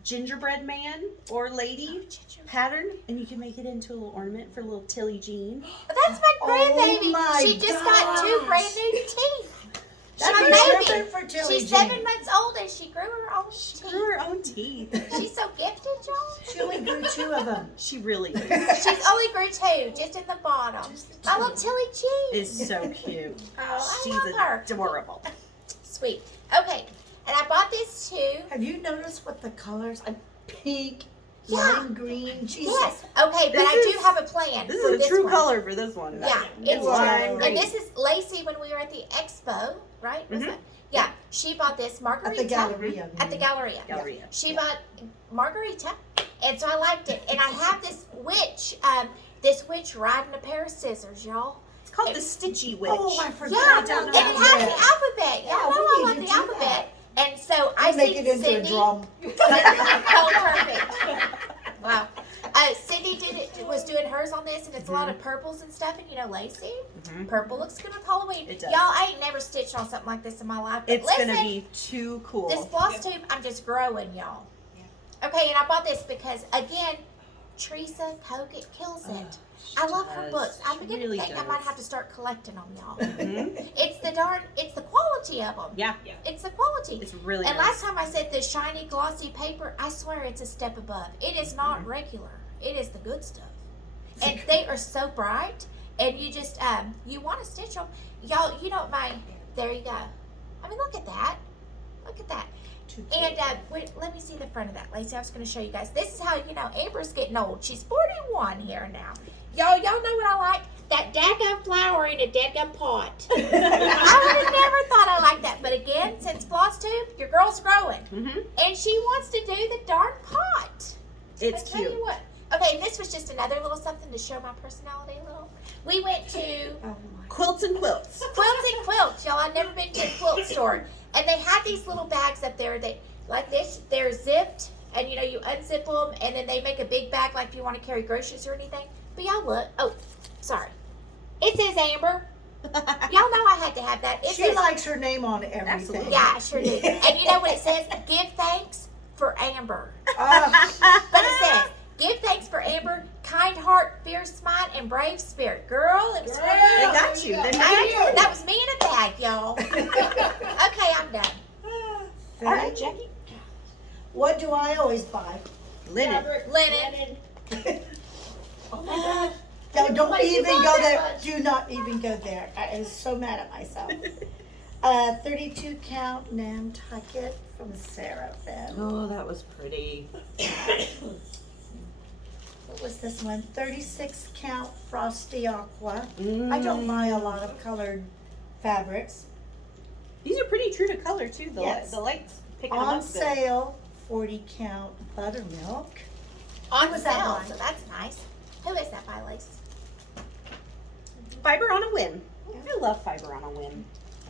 gingerbread man or lady Gingerbread. pattern, and you can make it into a little ornament for little Tilly Jean. That's my grandbaby. my She just got 2 gosh. brand new teeth. That's my perfect baby. for Tilly She's Jean. 7 months old and she grew her own She teeth. grew her own teeth. She's so gifted, y'all. She only grew 2 of them. She really is. She's only grew 2, just in the bottom. Just My 2. little Tilly Jean. Is so cute. Oh, She's I love her. adorable. Sweet. Okay, and I bought this too. Have you noticed what the colors? Pink, Yeah. lime green. Jesus. Yes. Okay, but This I do is- have a plan This for is a this true one. color for this one. Yeah, it's Wow. and this is Lacey when we were at the expo, right? Was Mhm. that? Yeah, she bought this At margarita the Galleria. At the Galleria. Galleria. She bought margarita, and so I liked it. And I have this witch riding a pair of scissors, y'all. It's called the Stitchy Witch. Oh, I forgot Yeah, about and that. it has the alphabet. Yeah, Y'all we know I need love to the do alphabet. And so I Make see it into Cindy. a drum. Oh, perfect. Wow. Cindy was doing hers on this, and it's a lot of purples and stuff. And you know, Lacey, Mhm. purple looks good with Halloween. It does. Y'all, I ain't never stitched on something like this in my life. But It's listen, gonna be too cool. this Flosstube, I'm just growing, y'all. Okay, and I bought this because, again, Teresa Kogut kills it. I love her books. I'm She beginning really to think I might does. have to start collecting them, y'all. Mhm. It's the quality of them. Yeah, It's the quality. it's really And nice. last time I said the shiny glossy paper, I swear it's a step above. It is not regular. It is the good stuff. And they are so bright, and you just you want to stitch them. Y'all, you know there you go. I mean, look at that. Look at that. And wait, let me see the front of that, Lacey. I was going to show you guys. This is how, Amber's getting old. She's 41 here now. Y'all know what I like? That dadgum flower in a dadgum pot. I would have never thought I liked that. But again, since Flosstube, your girl's growing. Mm-hmm. And she wants to do the darn pot. It's I tell cute. you what. Okay, this was just another little something to show my personality a little. We went to Oh my. Quilts and quilts. Quilts and Quilts, y'all. I've never been to a quilt store. And they had these little bags up there that, like this, they're zipped. And, you unzip them. And then they make a big bag, like if you want to carry groceries or anything. But y'all look. Oh, sorry. It says Amber. Y'all know I had to have that. It She says, likes her name on everything. Absolutely. yeah, I sure do. And you know what it says? Give thanks for Amber. Oh, But it says, give thanks for Amber, kind heart, fierce mind, and brave spirit. Girl, it was for They you. got you. They got That was me in a bag, y'all. Okay, I'm done. All right, Jackie. what do I always buy? Linen. Fabric, Linen. No, don't Like you even bought go that there. much. Do not even go there. I am so mad at myself. 32 count Nantucket from Seraphim. Oh, that was pretty. What was this one? 36 count Frosty Aqua. I Mm. don't buy a lot of colored fabrics. These are pretty true to color too. Yes. The lights pick them On up good. sale, 40 count buttermilk. On was that sale, by? so that's nice. Who is that by, Lacey? Fiber on a whim. I love fiber on a whim.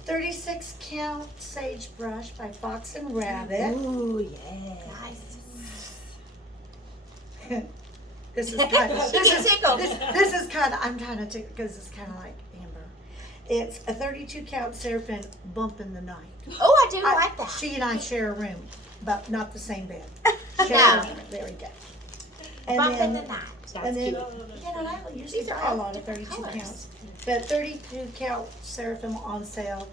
36 count sagebrush by Fox and Rabbit. Ooh, yeah. Nice. This is kind of She gets tickled. this is kind of I'm trying to tickle because it's kind of like Amber. It's a 32 count Seraphim Bump in the Night. Oh, I do like that. She and I share a room, but not the same bed. Share No. a room. There we go. And Bump in the then, night. That's and then cute. you know, I usually These are buy a all lot of different 32 colors. counts, but 32 count Seraphim on sale,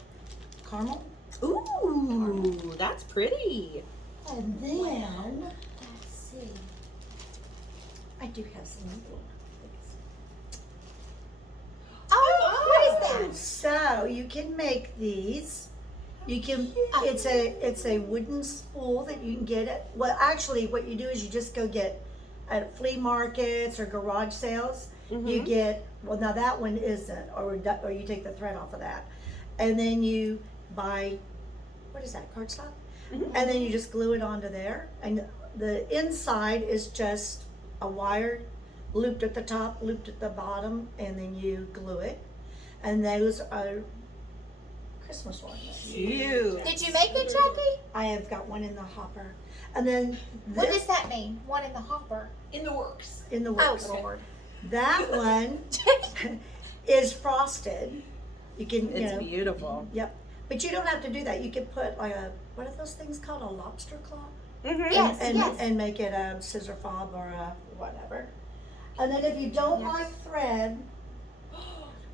caramel. Ooh, that's pretty. And then let's see. I do have some little things. Oh, what is that? So you can make these. You can. It's a wooden spool that you can get at. Well, actually, what you do is you just go get at flea markets or garage sales. You Mhm. get. Well, now that one isn't, or you take the thread off of that, and then you buy. What is that? Cardstock. Mhm. And then you just glue it onto there, and the inside is just a wire looped at the top, looped at the bottom, and then you glue it. And those are Christmas ornaments. Cute. Did you make it, Jackie? I have got one in the hopper. And then What does this that mean? One in the hopper. In the works. in the Oh works. Lord. That one is frosted. You can, you It's know, beautiful. yep. But you don't have to do that. You could put like what are those things called? A lobster claw? Mm-hmm. Yes, and, yes. and make it a scissor fob or a whatever. And then if you don't Yes. like thread,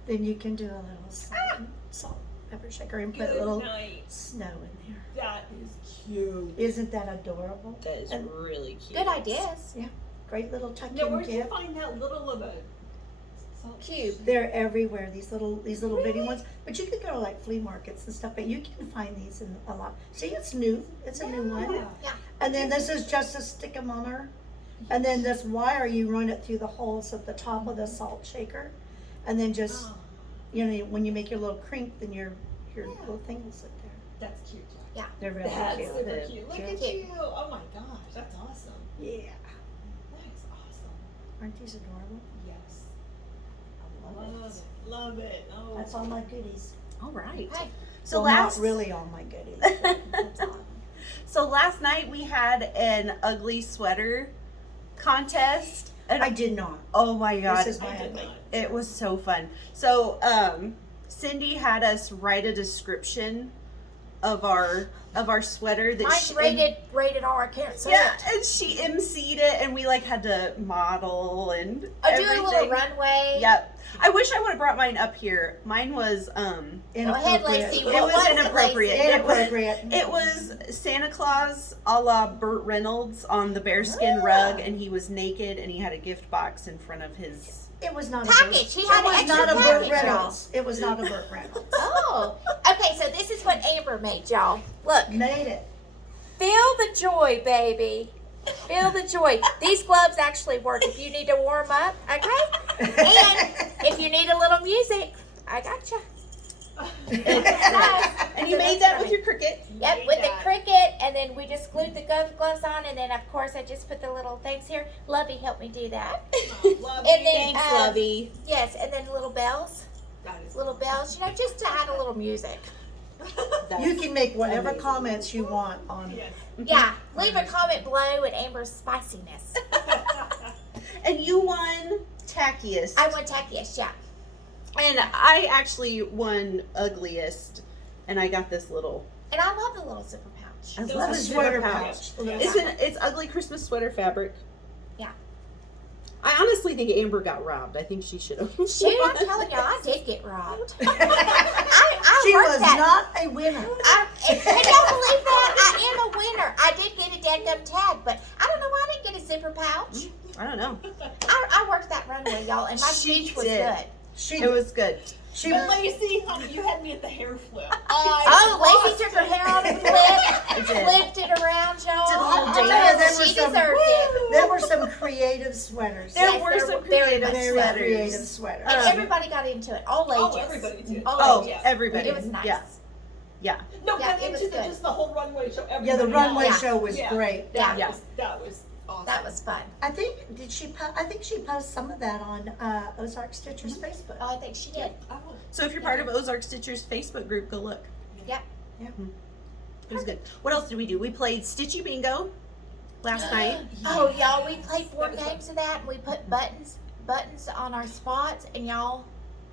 then you can do a little salt, pepper shaker and put a Good little night. snow in there. That is cute. Isn't that adorable? That is And- really cute. Good ideas. Great little Now, tuck-in where'd you gift. find that little of a salt Cube. They're everywhere. These little bitty ones. But you could go to like flea markets and stuff. But you can find these in a lot. See, it's new. It's a new one. Yeah. And then this is just a stick-em-oner. And then this wire, you run it through the holes at the top of the salt shaker. And then just, Oh, you know, when you make your little crink, then your little thing will sit there. that's cute, Jack. They're really That's cute. super cute. Look at Cute. you. Oh my gosh, that's awesome. Yeah. That is awesome. Aren't these adorable? Yes. I love Love it. it. Love it. Oh. That's all my goodies. All right. Okay. So Well, last not really all my goodies. But that's all. So last night we had an ugly sweater contest. And I did not. oh my god. This is my I did ugly. not. It was so fun. So Cindy had us write a description of our sweater that Mine's rated R. I can't say yeah, it. and she emceed it, and we like had to model and Oh, do everything. a little runway. Yep. I wish I would have brought mine up here. Mine was Go ahead, Inappropriate. Lacey. It What was it, inappropriate. Lacey? Inappropriate. it was Santa Claus a la Burt Reynolds on the bearskin rug, and he was naked, and he had a gift box in front of his. It was not Package. a He Burt. had It was an not a extra Burt package, Reynolds. It was not a Burt Reynolds. Oh. Okay, so this is what Amber made, y'all. Look. Made it. Feel the joy, baby. Feel the joy. These gloves actually work if you need to warm up, okay? And if you need a little music, I gotcha. And you made that with your cricket. Yep, Made with the that. cricket, and then we just glued the gloves on, and then of course I just put the little things here. Lovey helped me do that. Oh, love And you. then- Thanks, Lovey. Yes, and then little bells, That is just to add a little music. You can make whatever comments you want on Yes. Yeah, leave a comment below at Amber's spiciness. And you won tackiest. I want tackiest, yeah. And I actually won ugliest, and I got this little. And I love the little zipper pouch. I Those love are a sweater sweater pouch. pouch. It's ugly Christmas sweater fabric. Yeah. I honestly think Amber got robbed. I think she should have. Shoot, I'm telling y'all, I did get robbed. I She worked was that. not a winner. Can y'all believe that? I am a winner. I did get a dadgum tag, but I don't know why I didn't get a zipper pouch. I don't know. I worked that runway, y'all, and my She speech was did. good. She It was good. she But Lacey, honey, you had me at the hair flip. Oh, Lacey took her hair on and I did. flipped it around, y'all. Did a little I dance. know, There were she some- deserved it. there were some creative sweaters. There Yes, were there some were very creative much Very sweaters. creative sweaters. And Um, everybody got into it. All ages. Oh, everybody did. All Oh, ages. everybody. It was nice. Yeah. Yeah. No, Yeah, but it was into good. just the whole runway show. Yeah, the everybody runway else. show was Yeah. great. That Yeah. was awesome. That was fun. I think I think she posted some of that on Ozark Stitcher's Facebook. Oh, I think she did. Oh, So if you're part of Ozark Stitcher's Facebook group, go look. Yep. It was good. What else did we do? We played Stitchy Bingo last night. Oh, y'all, we played 4 That was games of that, and we put buttons on our spots, and y'all,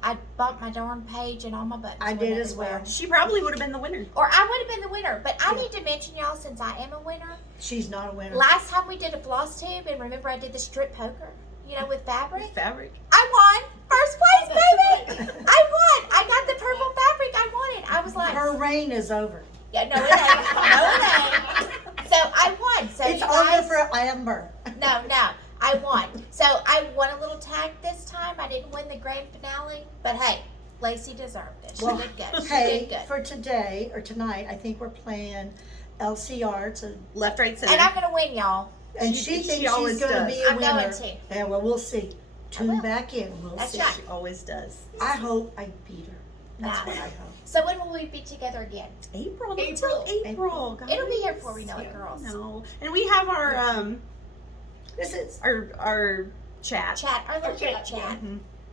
I bumped my darn page and all my buttons. I went did as everywhere. well. She probably would have been the winner. Or I would have been the winner, but I need to mention y'all, since I am a winner, She's not a winner. last time we did a Flosstube, and remember I did the strip poker, with fabric? Fabric. I won! First place, baby! I won! I got the purple fabric I wanted. I was like, Her reign is over. yeah, no, it ain't. No, it ain't. So I won. So It's you guys, over for Amber. No, I won. So I won a little tag this time. I didn't win the grand finale, but hey, Lacey deserved it. She Well, did good. She Hey, did good. for today or tonight, I think we're playing LCR. It's a, Left, right, center. And I'm gonna win, y'all. and She- she she thinks she's always going to does. be a I'm winner. going to. Yeah, well, we'll see. Tune will. back in. We'll That's see. right. She always does. I hope I beat her. That's Nah. what I hope. So when will we be together again? April. April. April. It'll be here before we know it, Yeah. girls. No. And we have our This is, our chat. Our little Our group chat, chat.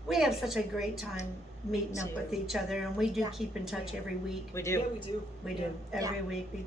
we have such a great time meeting up with too. each other, and we do Yeah. keep in touch every week. We Yeah, do. we do. We do, every week.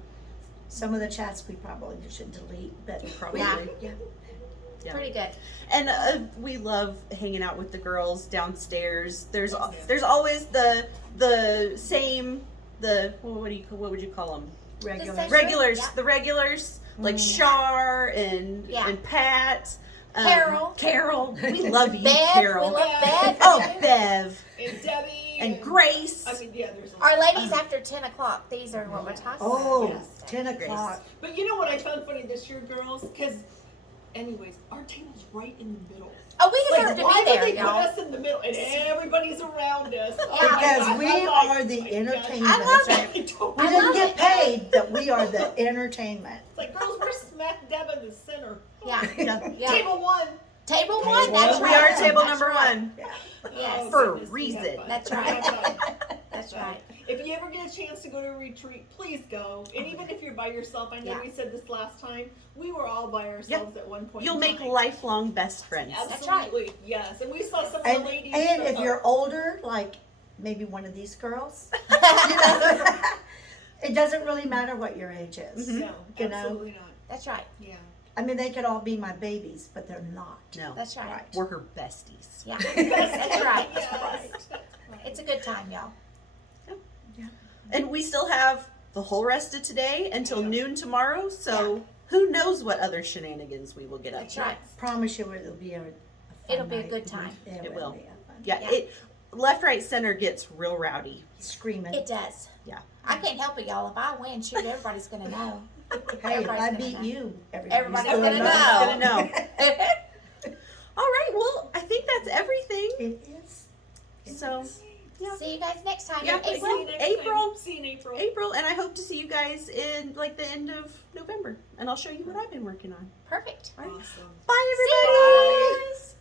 Some of the chats we probably should delete, but Probably. yeah. Yeah. Pretty good. And we love hanging out with the girls downstairs. There's Yeah. there's always the same what would you call them? Regular. same- Regulars. Yeah. The regulars like Mm. Shar and Yeah. and Pat. Carol. Carol. We love you, Bev, Carol. we love Bev. Oh, too. Bev And Debbie. and Grace. I mean, yeah, there's a Our ladies after 10 o'clock. These are what we're talking Oh, about. 10 o'clock. But you know what I found funny this year, girls? Because, anyways, our table's right in the middle. Oh, we deserve Like, why to be would there, they put y'all. us in the middle and everybody's around us? Oh my Because gosh, we I'm like, are the my gosh. entertainment. I love I don't- We I didn't love get it. paid, but we are the entertainment. It's like, girls, we're smack dab in the center. Yeah. Yeah. Yeah. Table one. Table one. That's one. we right. are table That's number right. one. Yes. For a goodness, we reason. have fun. That's We right. have fun. That's right. If you ever get a chance to go to a retreat, please go. And even if you're by yourself, I know Yeah. we said this last time, we were all by ourselves at one point. You'll in make time. lifelong best friends. That's right. Absolutely, yes. And we saw some of And, the ladies. and if from- you're older, like maybe one of these girls, you know, it doesn't really matter what your age is. Mhm. no, you know. absolutely not. That's right. Yeah. I mean, they could all be my babies, but they're not. No. That's right. Right. We're her besties. Yeah. That's right. Yes. It's a good time, y'all. And we still have the whole rest of today until Yeah. noon tomorrow, so who knows what other shenanigans we will get up That's to. right. Promise you it'll be a fun It'll be a night. good time. It will. Be a fun. Yeah, Yeah. it left, right, center gets real rowdy. Screaming. It does. Yeah. I can't help it, y'all. If I win, shoot, everybody's gonna know. Hey, if Everybody's I gonna beat know. you, Everybody's gonna gonna Everybody's know. gonna know. All right, well, I think that's everything. It is. It So, is. yeah. See you guys next time. Yeah, in See April. you next April. time. See you in April. April, and I hope to see you guys in like the end of November, and I'll show you what I've been working on. Perfect. Awesome. Bye, See you everybody. guys.